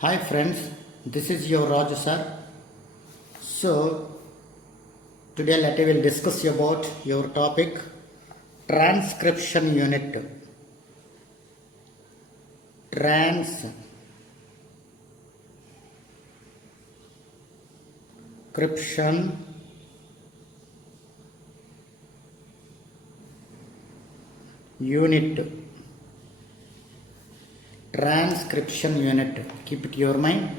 Hi friends, this is your Raju sir. So today let I will discuss about your topic transcription unit. Transcription unit. Transcription unit. Keep it your mind.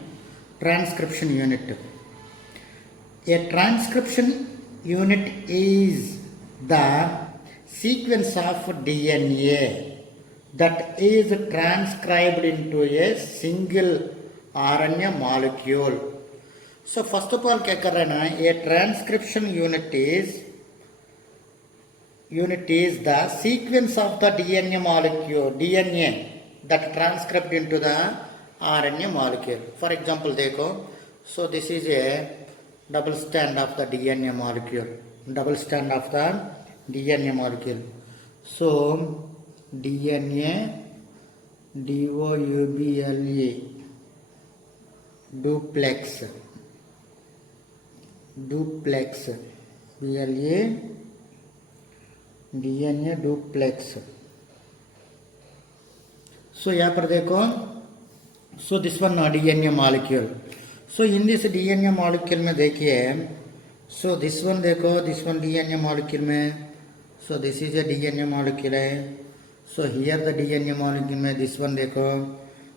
Transcription unit. A transcription unit is the sequence of DNA that is transcribed into a single RNA molecule. So first of all क्या कर रहे हैं ना, a transcription unit is the sequence of the DNA molecule, DNA that transcribed into the RNA molecule. For example देखो, so this is a double strand of the DNA molecule. So DNA DOUBLE duplex BLA DNA duplex. So यहाँ पर देखो, so this one DNA molecule. So in this DNA molecule में देखिए, so this one देखो, this one DNA molecule में, so this is a DNA molecule है. So here the DNA molecule में this one देखो,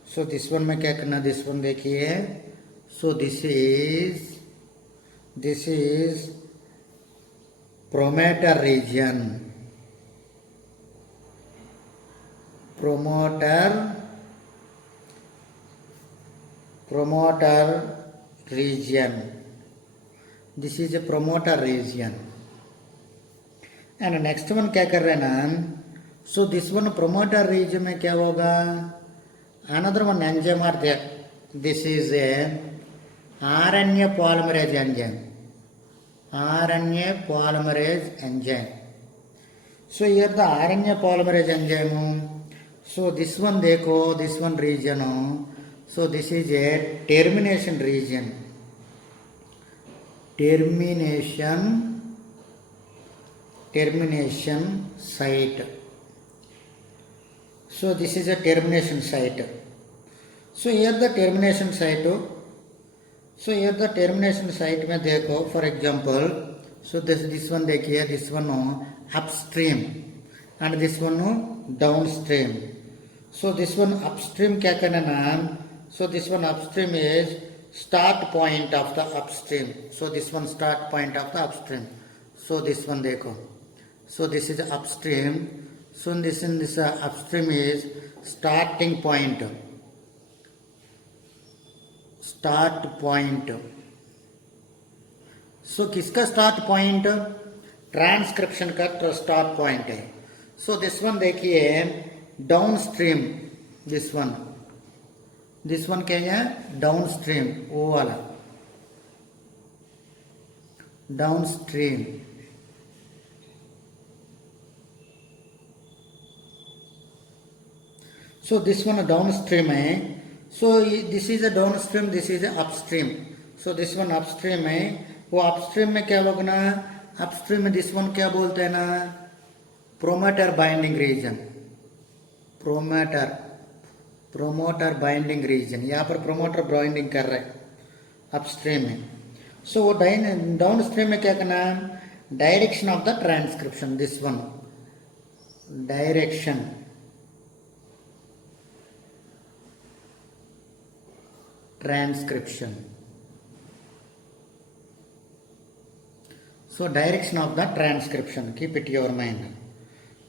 so this one में क्या करना, this one देखिए, so this is promoter region. Promoter region. This is a promoter region. And next one क्या कर रहे हैं ना, so this one promoter region में क्या होगा, another one enzyme are there. This is a RNA polymerase enzyme. So here the RNA polymerase enzyme. So this one देखो, this one region. So this is a termination region. Termination site. So this is a termination site. So here the termination site. So here the termination site में देखो, for example, so this one देखिए, this one upstream and this one downstream. So this one upstream क्या करना ना, so this one upstream is start point of the upstream. So this one start point of the upstream. So this one देखो, so this is upstream. So this upstream is starting point. So किसका start point? Transcription का start point है. So this one देखिए, downstream. This one क्या है, downstream, वो वाला downstream. So this one downstream है. So this is a downstream, this is a upstream. So this one upstream है. वो upstream में क्या होगा ना, upstream में this one क्या बोलते हैं ना, promoter binding region. promoter binding region. यहाँ पर promoter binding कर रहे हैं upstream में. So वो downstream में क्या करना, direction of the transcription. This one direction. Transcription. So direction of the transcription. Keep it your mind.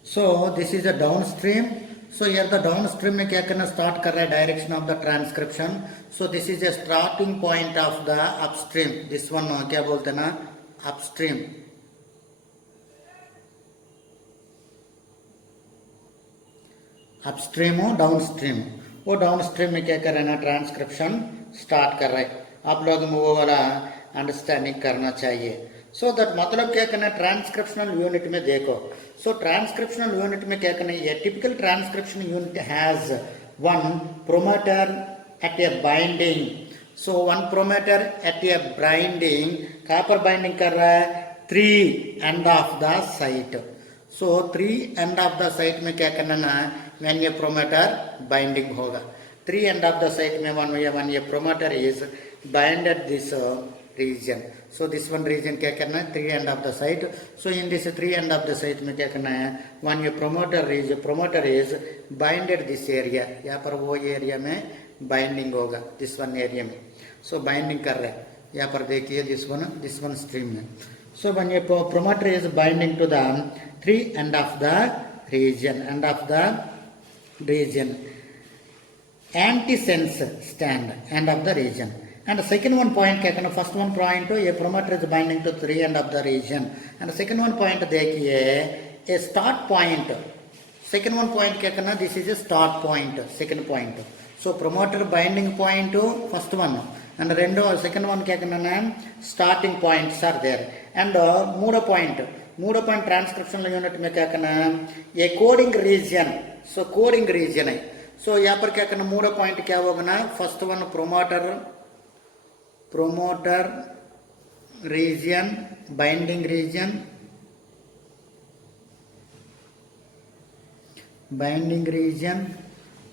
So this is a downstream. So here the downstream में क्या करना, start कर रहा है direction of the transcription. So this is a starting point of the upstream. This one क्या बोलते हैं ना, upstream. Upstream हो downstream. वो downstream में क्या कर रहा है ना, transcription start कर रहा है. आप लोग वो वाला understanding करना चाहिए. So that मतलब क्या करना है, ट्रांसक्रिप्शनल यूनिट में देखो. So transcriptional unit में क्या करना है, a typical transcription unit has one promoter at a binding. So one promoter at a binding, copper binding कर रहा है 3 end of the site. So 3 end of the site में क्या करना ना, when a promoter binding होगा 3 end of the site में when a promoter is binded this region. So this one region क्या करना है 3 end of the site. So in this 3 end of the site में क्या करना है, when a promoter is binded this area, यहाँ पर वो area में binding होगा this one area में. So binding कर रहे हैं यहाँ पर देखिए this one stream में. So when a promoter is binding to the 3 end of the region, antisense stand end of the region. And the second one point क्या करना, first one point a promoter is binding to 3 end of the region. And the second one point देखिए a start point. Second one point क्या करना, this is a start point, second point. So promoter binding point to first one. And second one क्या करना ना, starting points are there. And మూడో point transcription unit में क्या करना, ये coding region. So coding region है. So यहाँ पर क्या करना, मूडो point क्या होगा ना, first one promoter region, binding region,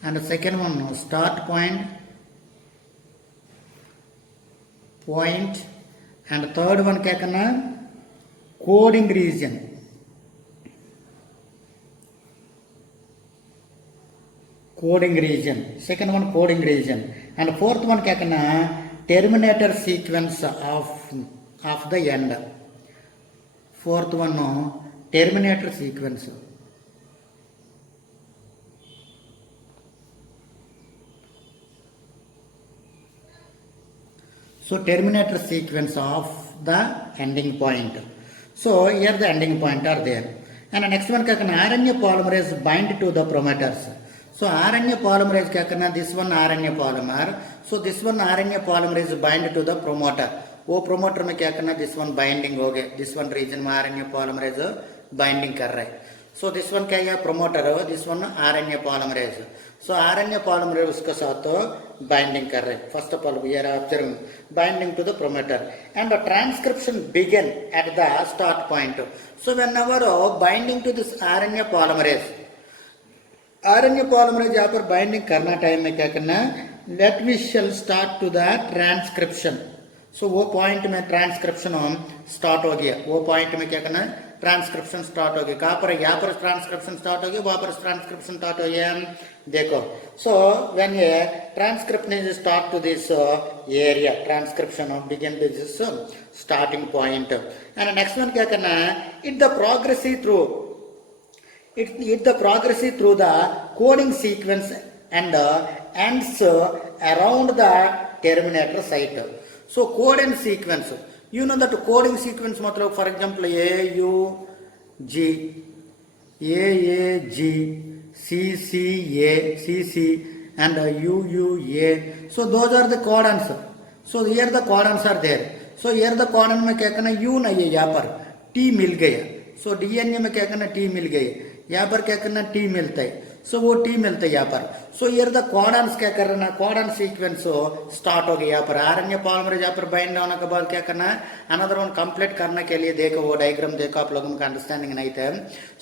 and the second one start point, and third one क्या करना, coding region. Second one coding region. And fourth one क्या करना, terminator sequence of the end. Fourth one terminator sequence. So terminator sequence of the ending point. So here the ending point are there. And the next one क्या करना, RNA polymerase bind to the promoters. So RNA polymerase क्या करना, this one RNA polymer. So this one RNA polymerase bind to the promoter. वो promoter में क्या करना, this one binding हो गए, this one region में RNA polymerase binding कर रहा है. So this one क्या है, promoter हो, this one RNA polymerase. So RNA polymerase उसके साथ binding कर रहे हैं. First of all we are observing binding to the promoter, and the transcription begin at the start point. So whenever binding to this RNA polymerase यहाँ पर बाइंडिंग करना टाइम में क्या करना, let we shall start to the transcription. So वो point में transcription start हो गया, वो पॉइंट में क्या करना है, ट्रांसक्रिप्शन स्टार्ट हो गया. कहाँ पर, यहाँ पर ट्रांसक्रिप्शन स्टार्ट हो गया, वहां पर ट्रांसक्रिप्शन स्टार्ट हो गया. देखो, सो व्हेन ये transcription is start to this area, transcription begin with this starting point. And next one क्या करना है, it the progressive through the coding sequence and ends around the terminator site. So code and sequence, you know that coding sequence मतलब for example AUG, CC and UUA. So those are the codons. So here the codons are there. So here the codon में क्या करना, U नहीं है, यहाँ पर T मिल गया. So DNA में क्या करना, T मिल गई, यहाँ पर क्या करना, T मिलता है. सो वो T मिलता है यहाँ पर. सो हियर द कोडॉन्स क्या करना, कोडॉन सीक्वेंस स्टार्ट हो गया यहाँ पर. आरएनए पॉलीमरेज यहाँ पर बाइंड होने के बाद क्या करना है, अनदर वन कंप्लीट करने के लिए देखो वो डायग्राम देखो, आप लोगों का अंडरस्टैंडिंग नहीं था.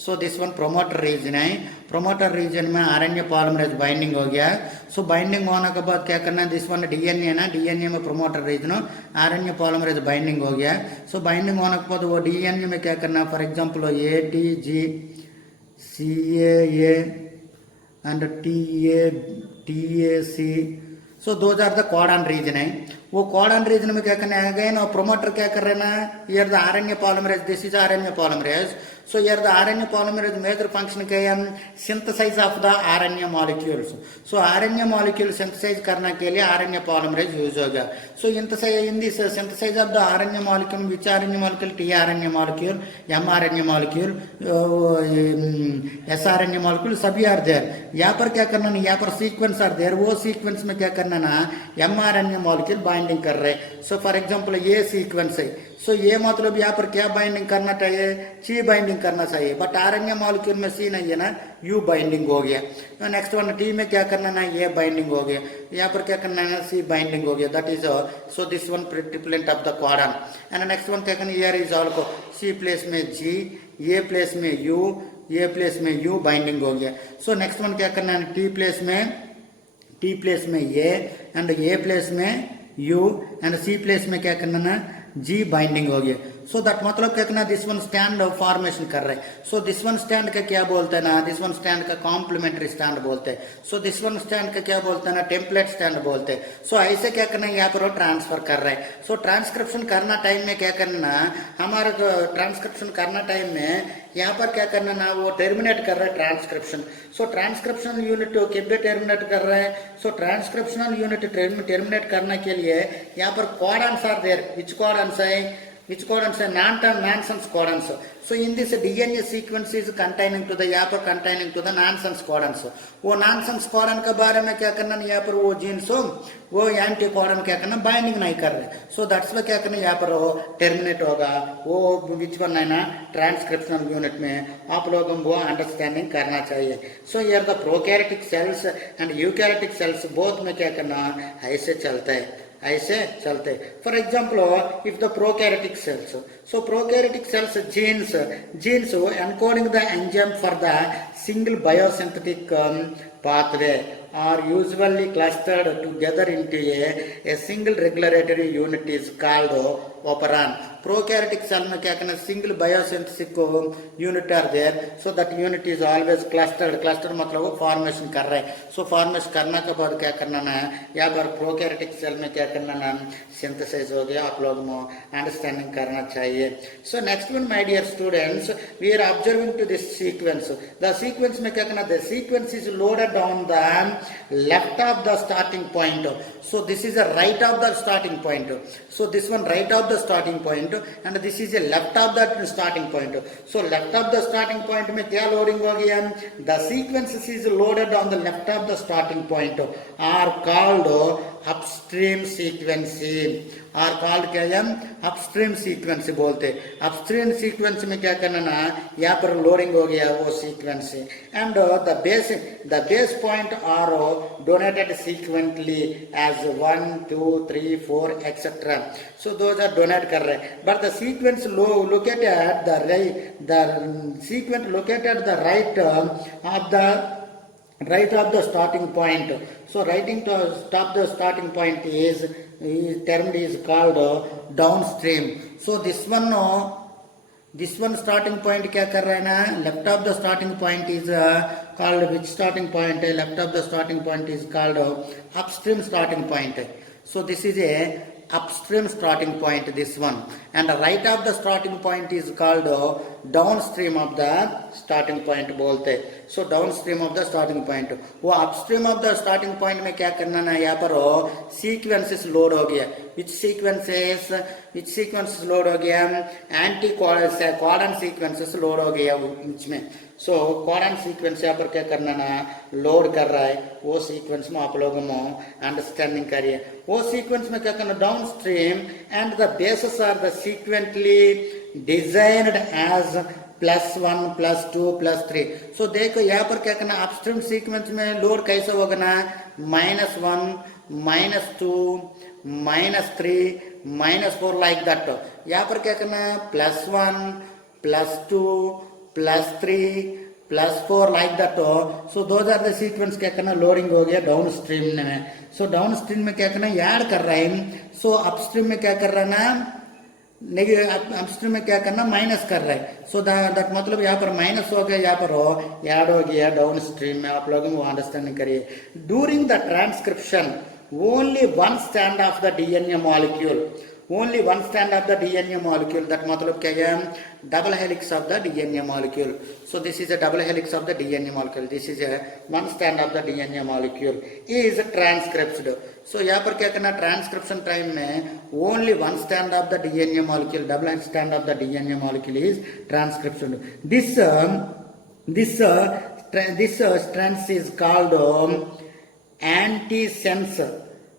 सो दिस वन प्रोमोटर रीजन है, प्रोमोटर रीजन में आरएनए पॉलीमरेज बाइंडिंग हो गया. सो बाइंडिंग होने के बाद क्या करना है, दिस वन डीएनए ना, डीएनए में promoter region RNA polymerase binding हो गया. सो बाइंडिंग होने के बाद वो डीएनए में क्या करना, for example ATG CAA and TAC. So those are the codon region है. वो codon region में क्या करना है, अगेन और प्रोमोटर क्या कर रहे हैं, here the RNA polymerase, this is RNA polymerase. So here the RNA polymerase major function क्या है, synthesis of the RNA molecules. So RNA molecule synthesize करने के लिए RNA polymerase use होगा. So in this synthesis of the RNA molecule, which RNA molecule, tRNA molecule, mRNA molecule, sRNA molecule सभी are there. यहाँ पर क्या करना है, यहाँ पर sequence are there, वो sequence में क्या करना ना, mRNA molecule binding कर रहे. So for example ये sequence है. सो ये मतलब यहाँ पर क्या बाइंडिंग करना चाहिए, ची बाइंडिंग बाइंडिंग करना चाहिए, बट आरएनए मॉलिक्यूल में सी नहीं है ना, यू बाइंडिंग हो गया। नेक्स्ट वन टी में क्या करना ना, ये बाइंडिंग हो गया, यहाँ पर क्या करना है, सी बाइंडिंग हो गया, that is so this one triplet of the quadrant. And next one क्या करना, here is also C place में जी, ये प्लेस में यू, ये प्लेस में यू बाइंडिंग हो गया। सो नेक्स्ट वन क्या करना है, टी प्लेस में ये, एंड ए प्लेस में यू, एंड सी प्लेस में क्या करना ना, जी बाइंडिंग हो गया। सो दैट मतलब क्या करना, दिस वन स्टैंड फॉर्मेशन कर रहे हैं। सो दिस वन स्टैंड का क्या बोलते हैं ना, दिस वन स्टैंड का कॉम्प्लीमेंट्री स्टैंड बोलते हैं। सो दिस वन स्टैंड का क्या बोलते हैं ना, टेम्पलेट स्टैंड बोलते हैं। सो ऐसे क्या करना है, यहाँ पर ट्रांसफर कर रहे हैं। सो ट्रांसक्रिप्शन करना टाइम में क्या करना, हमारा ट्रांसक्रिप्शन करना टाइम में यहाँ पर क्या करना ना, वो टर्मिनेट कर रहे हैं ट्रांसक्रिप्शन। सो ट्रांसक्रिप्शनल यूनिट कितने टर्मिनेट कर रहे हैं, सो ट्रांसक्रिप्शनल यूनिट टर्मिनेट करने के लिए यहाँ पर codons are there, which codons है, which codons are nonsense codons. So in this DNA sequence is containing to the, यहाँ पर containing to the nonsense codons. वो nonsense codon के बारे में क्या करना, यहाँ पर वो जीन्स हो वो एंटी कोडन क्या करना, बाइंडिंग नहीं कर रहे। सो दैट्स वाई क्या करना, यहाँ पर वो टर्मिनेट होगा, वो विच वन है ना, ट्रांसक्रिप्शनल यूनिट में आप लोगों को अंडरस्टैंडिंग करना चाहिए। So here the prokaryotic cells and eukaryotic cells both में क्या करना, ऐसे चलता है, ऐसे चलते। For example if the prokaryotic cells, so prokaryotic cells genes encoding the enzyme for the single biosynthetic pathway are usually clustered together into a single regulatory unit is called operon. Prokaryotic cell में क्या करना, single biosynthetic unit are there, so that unit is always clustered मतलब वो formation कर रहे हैं। so formation करने के बाद क्या करना ना, यहाँ पर prokaryotic cell में क्या करना ना, synthesis हो गया, आप लोग को understanding करना चाहिए। so next one my dear students, we are observing to this sequence, the sequence में क्या करना, the sequence is loaded on the left of the starting point, so this is a right of the starting point, so this one right of the starting point and this is a left of the starting point, so left of the starting point में क्या loading हो गया, the sequences is loaded on the left of the starting point are called upstream sequence, are called क्या है, upstream sequence बोलते। upstream sequence में क्या करना ना, यहाँ पर loading हो गया वो sequence, and the base point are donated sequentially as 1 2 3 4 etc, so those are donated कर रहे, but the sequence located at the right, the sequence located at the right of the starting point, so writing to stop the starting point is termed is called downstream. so this one starting point क्या कर रहा है ना, left of the starting point is called which starting point, left of the starting point is called upstream starting point, so this is a upstream starting point, this one, and the right of the starting point is called downstream of the starting point बोलते। so downstream of the starting point, वो upstream of the starting point में क्या करना ना, यहाँ पर sequences load हो गया, which sequences load हो गया, anti codon sequences load हो गया बीच में, so codon sequence यहाँ पर क्या करना ना, load कर रहा है, वो sequence में आप लोगों को understanding करिए, वो sequence में क्या करना, downstream and the bases are the sequentially designed as +1 +2 +3, so देखो यहाँ पर क्या करना, अपस्ट्रीम सीक्वेंस में लोड कैसे होगा ना, -1 -2 -3 -4 लाइक दैट, यहाँ पर क्या करना है, +1 +2 +3 +4 like that, so those are the sequence क्या करना, लोडिंग हो गया डाउन स्ट्रीम में, सो डाउन स्ट्रीम में क्या करना, ऐड कर रहा है, सो अपस्ट्रीम में क्या कर रहा है ना, अपस्ट्रीम में क्या करना, माइनस कर रहा है, सो दैट मतलब यहाँ पर माइनस हो गया, यहाँ पर ऐड हो गया डाउन स्ट्रीम में, आप लोगों को अंडरस्टैंडिंग करिए। During the transcription only one stand of the DNA molecule, only one strand of the DNA molecule, that मतलब क्या है, double helix of the DNA molecule, so this is a double helix of the DNA molecule, this is a one strand of the DNA molecule is transcribed, so यहाँ पर क्या करना, transcription time में only one strand of the DNA molecule, double strand of the DNA molecule is transcription, this strands is called antisense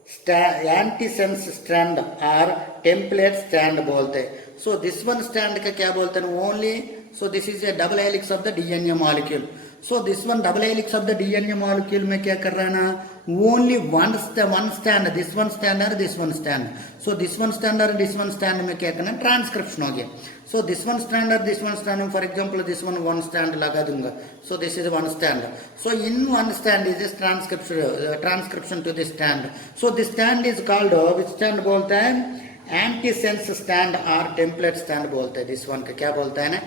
strand or template strand बोलते हैं, so this one strand का क्या बोलते हैं, only So this is a double helix of the DNA molecule. So this one double helix of the DNA molecule में क्या कर रहा है ना, only one stand, this one stand और this one stand. So this one stand और this one stand में क्या करना, transcription हो गया. So this one stand और this one stand, for example this one stand लगा दूंगा. So this is one stand. So in one stand is this transcription to this stand. So this stand is called, which stand बोलता है, antisense stand और template stand बोलते हैं. This one का क्या बोलता है ना,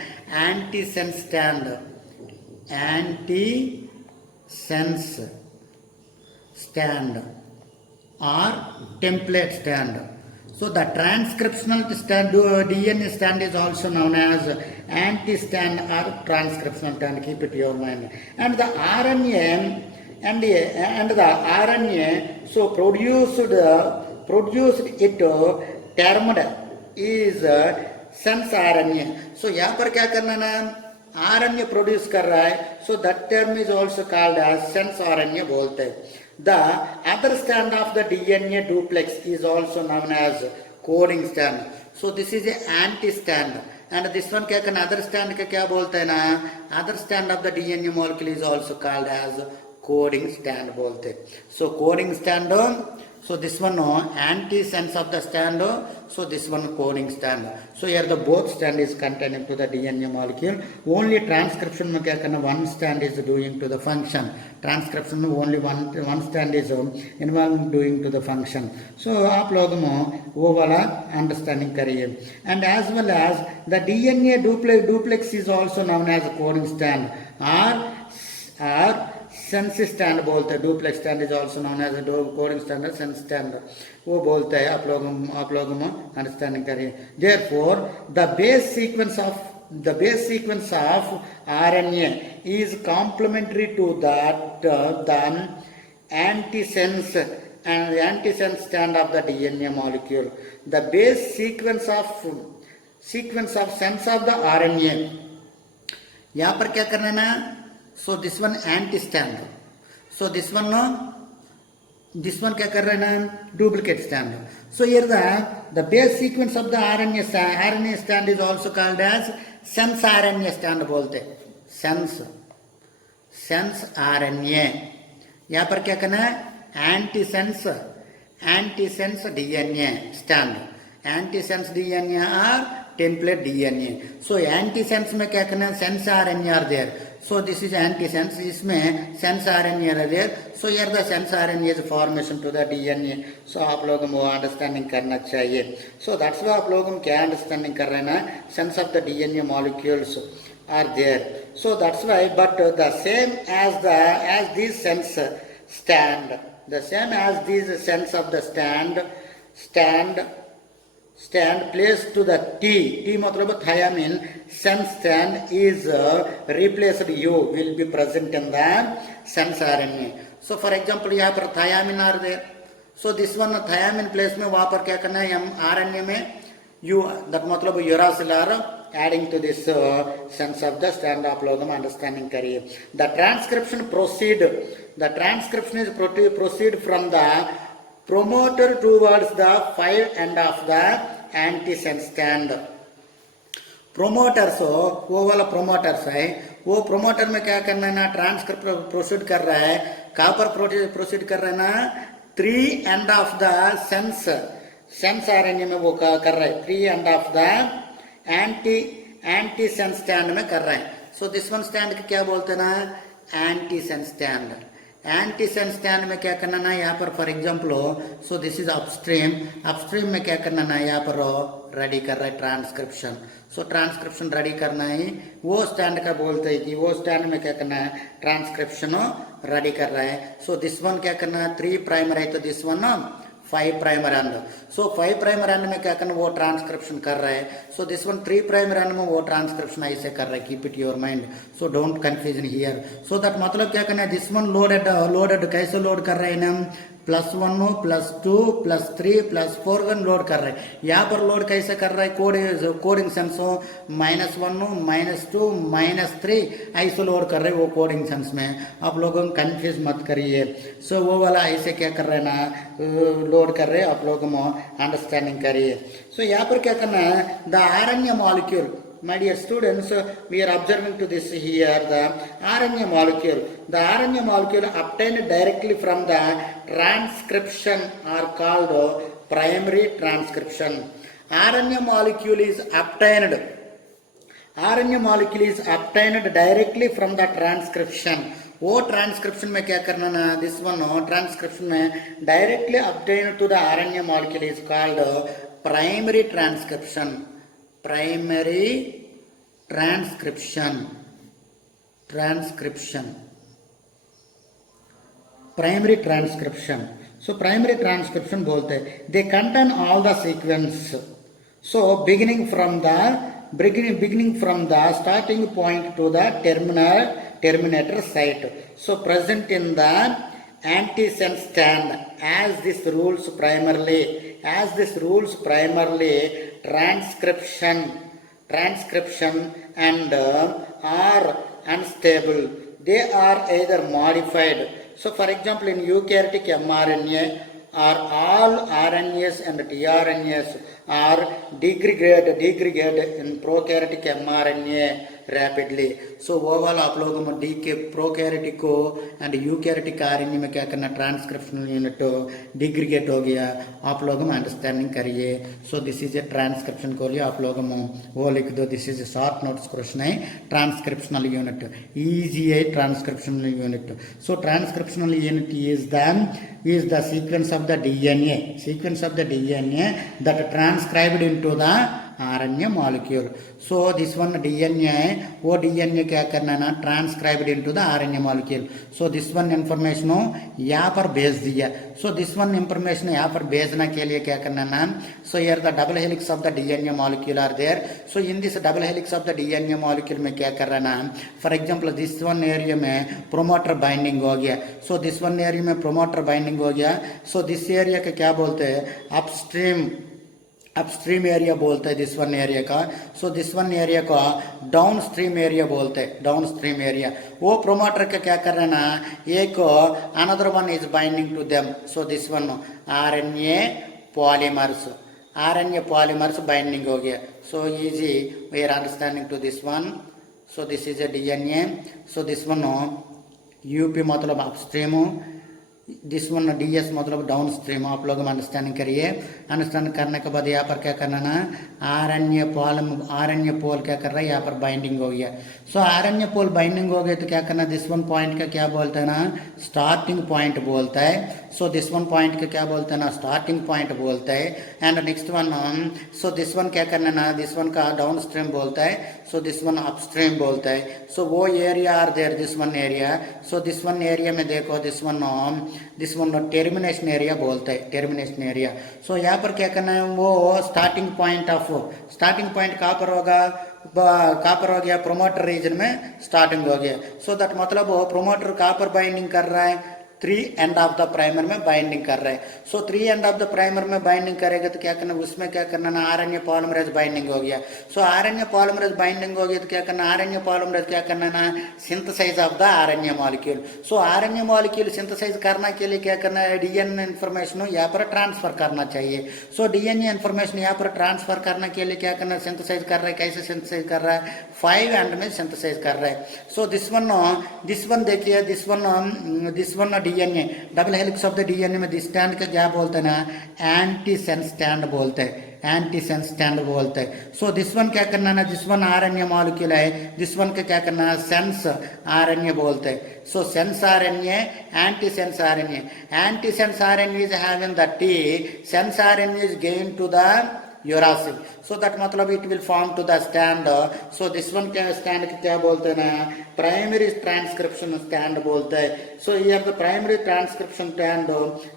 एंटीसेंस स्टैंड, एंटीसेंस स्टैंड और template stand. So the transcriptional stand, DNA stand is also known as anti-stand or transcriptional stand. Keep it in your mind. And the RNA and the RNA so produced it termed is sense RNA. So यहाँ पर क्या करना ना, RNA produce कर रहा है. So that term is also called as sense RNA बोलते हैं. The other stand of the DNA duplex is also known as coding stand. So this is a anti-stand. And this one क्या करना, other stand का क्या बोलते हैं ना, other stand of the DNA molecule is also called as coding stand बोलते हैं. So coding stand, so this one anti-sense of the stand, so this one coding stand. So here the both stand is containing to the DNA molecule. Only transcription में क्या करना, one stand is doing to the function. Transcription में only one stand is involved doing to the function. So आप लोग वो वाला understanding करिए. And as well as the DNA duplex is also known as coding stand or sense stand बोलते हैं. Duplex stand is also known as coding stand, sense stand वो बोलते हैं. आप लोग अंडरस्टैंडिंग करिए. Therefore the base sequence of RNA is complementary to that the antisense stand of the DNA molecule. The base sequence of sense of the RNA. यहाँ पर क्या करना है ना, so this one anti-stand. So this one क्या कर रहा है ना, duplicate stand. So here the base sequence of the RNA stand is also called as sense RNA stand बोलते हैं. sense RNA. यहाँ पर क्या करना है, antisense DNA stand, antisense DNA or template DNA. So antisense में क्या करना है, sense RNA are there. So this is antisense, इसमें sense RNA are there. So here the sense RNA is formation to the DNA. So आप लोगों को understanding करना चाहिए. So that's why आप लोगों को क्या अंडरस्टैंडिंग कर रहे हैं ना, sense of the DNA molecules are there. So that's why, but the same as these sense stand, the same as these sense of the stand placed to the T मतलब thiamine sense stand is replaced U will be present in the sense RNA. So for example यहाँ पर thiamine are there. So this one thiamine place में वहाँ पर क्या करना है, हम RNA में U that मतलब uracil are adding to this sense of the stand. आप लोग हम understanding करिए. The transcription is proceed from the promoter towards the 5 end of the antisense stand. Promoters हो, वो वाला प्रोमोटर्स है. वो प्रोमोटर में क्या करना है ना, ट्रांसक्रिप्ट प्रोसीड कर रहा है. कहाँ पर प्रोसीड कर रहा है ना, 3 end of the sense RNA में वो कर रहा है. 3 end of the antisense stand में कर रहा है. सो दिस वन स्टैंड के क्या बोलते हैं ना, एंटीसेंस स्टैंड. एंटीसेंस स्टैंड में क्या करना ना, यहाँ पर फॉर एग्जाम्पल हो, सो दिस इज अपस्ट्रीम में क्या करना ना, यहाँ पर रेडी कर रहा है ट्रांसक्रिप्शन. सो ट्रांसक्रिप्शन रेडी करना है, वो स्टैंड का बोलते हैं कि वो स्टैंड में क्या करना है, ट्रांसक्रिप्शन रेडी कर रहा है. सो दिस वन क्या करना है, 3 प्राइमर है तो this one 5 primer and. So 5 primer and में क्या करना, वो ट्रांसक्रिप्शन कर रहा है. सो दिस वन 3 प्राइमर एंड में वो ट्रांसक्रिप्शन ऐसे कर रहा है. Keep it your mind, so don't confusion here. So that मतलब क्या करना है, दिस वन लोडेड कैसे लोड कर रहे हैं ना, +1 +2 +3 +4 वन लोड कर रहे हैं. यहाँ पर लोड कैसे कर रहा है, कोडिंग सेंस हो, -1 -2 -3 ऐसे लोड कर रहे हैं वो कोडिंग सेंस में. आप लोगों को कंफ्यूज मत करिए. सो वो वाला ऐसे क्या कर रहे हैं ना, लोड कर रहे हैं. आप लोगों को अंडरस्टैंडिंग करिए. सो यहाँ पर क्या करना है, the RNA molecule my dear students, we are observing to this here the RNA molecule. The RNA molecule obtained directly from the transcription are called primary transcription. RNA molecule is obtained directly from the transcription. वो ट्रांसक्रिप्शन में क्या करना ना, this one transcription में directly obtained to the RNA molecule is called primary transcription. Primary transcription. Primary transcription. So primary transcription बोलते हैं, they contain all the sequence. So beginning from the starting point to the terminator site. So present in the antisense stand, as this rules primarily transcription and are unstable. They are either modified. So for example, in eukaryotic mRNA, are all RNAs and tRNAs are degrade in prokaryotic mRNA rapidly. So overall आप लोगों में prokaryotic को and eukaryotic RNA में क्या करना, transcriptional unit degrade हो गया, आप लोगों में understanding करिए. So this is a transcription को लिए आप लोगों में वो लिख दो, this is a short notes question है, transcriptional unit, easy है transcriptional unit. So transcriptional unit is the sequence of the DNA that transcribed into the RNA molecule. So this one DNA है, वो DNA क्या करना ना, transcribed into the RNA molecule. So this one information हो यहाँ पर भेज दिया. So this one information यहाँ पर भेजना के लिए क्या करना ना, so here the double helix of the DNA molecule are there. So in this double helix of the DNA molecule में क्या कर रहा ना, for example this one area में promoter binding हो गया. So this one area में promoter binding हो गया. So this area का क्या बोलते हैं, अपस्ट्रीम एरिया बोलते हैं दिस वन एरिया का. सो दिस वन एरिया का डाउन स्ट्रीम एरिया बोलते हैं, डाउन स्ट्रीम एरिया. वो प्रोमोटर का क्या कर रहे हैं ना, एक another one is binding to them. So this one RNA polymerase binding हो गया. So easy we are understanding to this one. So this is a DNA. So this one UP मतलब अपस्ट्रीम, दिस वन DS मतलब downstream. आप लोग understanding करिए. अंडरस्टैंड करने के बाद यहाँ पर क्या करना ना, RNA पोल क्या कर रहा है, यहाँ पर बाइंडिंग हो गया. सो RNA पोल बाइंडिंग हो गया तो क्या करना, दिस वन पॉइंट का क्या बोलते हैं ना, स्टार्टिंग पॉइंट बोलता है. सो दिस वन पॉइंट का क्या बोलते हैं ना, स्टार्टिंग पॉइंट बोलता है. And next one so this one क्या करना ना, दिस वन का डाउन स्ट्रीम बोलता है. सो दिस वन अपस्ट्रीम बोलता है. सो वो area are there, this one area. So this one area में देखो, दिस वन टर्मिनेशन एरिया बोलते हैं, टर्मिनेशन एरिया. सो यहाँ पर क्या करना है, वो स्टार्टिंग पॉइंट कहाँ पर होगा, प्रोमोटर रीजन में स्टार्टिंग हो गया. सो दैट मतलब वो प्रोमोटर कहाँ पर बाइंडिंग कर रहा है, 3 एंड ऑफ द प्राइमर में बाइंडिंग कर रहे हैं. सो 3 एंड ऑफ द प्राइमर में बाइंडिंग करेगा तो क्या करना, उसमें क्या करना ना, RNA पॉलीमरेज बाइंडिंग हो गया. सो RNA पॉलीमरेज बाइंडिंग हो गया तो क्या करना, RNA पॉलीमरेज क्या करना ना, synthesise of the RNA molecule. So RNA molecule synthesise करने के लिए क्या करना है, DNA इन्फॉर्मेशन यहाँ पर ट्रांसफर करना चाहिए. सो DNA इन्फॉर्मेशन यहाँ पर ट्रांसफर करने के लिए क्या करना, सिंथेसाइज कर रहा है. कैसे सिंथेसाइज कर रहा है, 5 एंड में सिंथेसाइज कर रहा है. सो दिस वन देखिए, this one DNA double helix of the DNA में दिस स्टैंड का क्या बोलते हैं ना, एंटीसेंस स्टैंड बोलते हैं, एंटीसेंस स्टैंड बोलते हैं. सो दिस वन क्या करना ना, दिस वन RNA मॉलिक्यूल है, दिस वन का क्या करना, सेंस RNA बोलते हैं. So sense RNA, antisense RNA is having the T, sense RNA is gain to the uracil. So that मतलब it will form to the strand. So this one के strand क्या बोलते हैं ना, प्राइमरी ट्रांसक्रिप्शन स्टैंड बोलते हैं. So here the primary transcription strand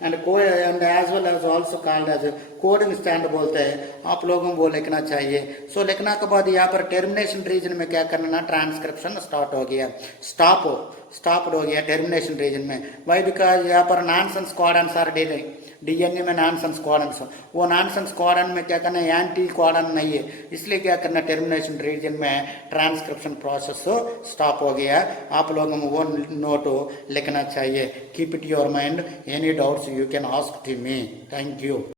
and as well as also called as coding stand बोलते हैं. आप लोगों को वो लिखना चाहिए. सो लिखने के बाद यहाँ पर टर्मिनेशन रीजन में क्या करना, ट्रांसक्रिप्शन स्टार्ट हो गया, स्टॉप हो गया टर्मिनेशन रीजन में. वाई बिकॉज यहाँ पर नॉनसेंस कोडन्स आर DNA में नॉनसेंस कोडन्स, वो नॉनसेंस कोडन में क्या करना, एंटी कोडन नहीं है, इसलिए क्या करना, टर्मिनेशन रीजन में ट्रांसक्रिप्शन प्रोसेस स्टॉप हो गया. आप लोगों को वो नोट लिखना चाहिए. Keep it your mind. Any doubts you can ask to me. Thank you.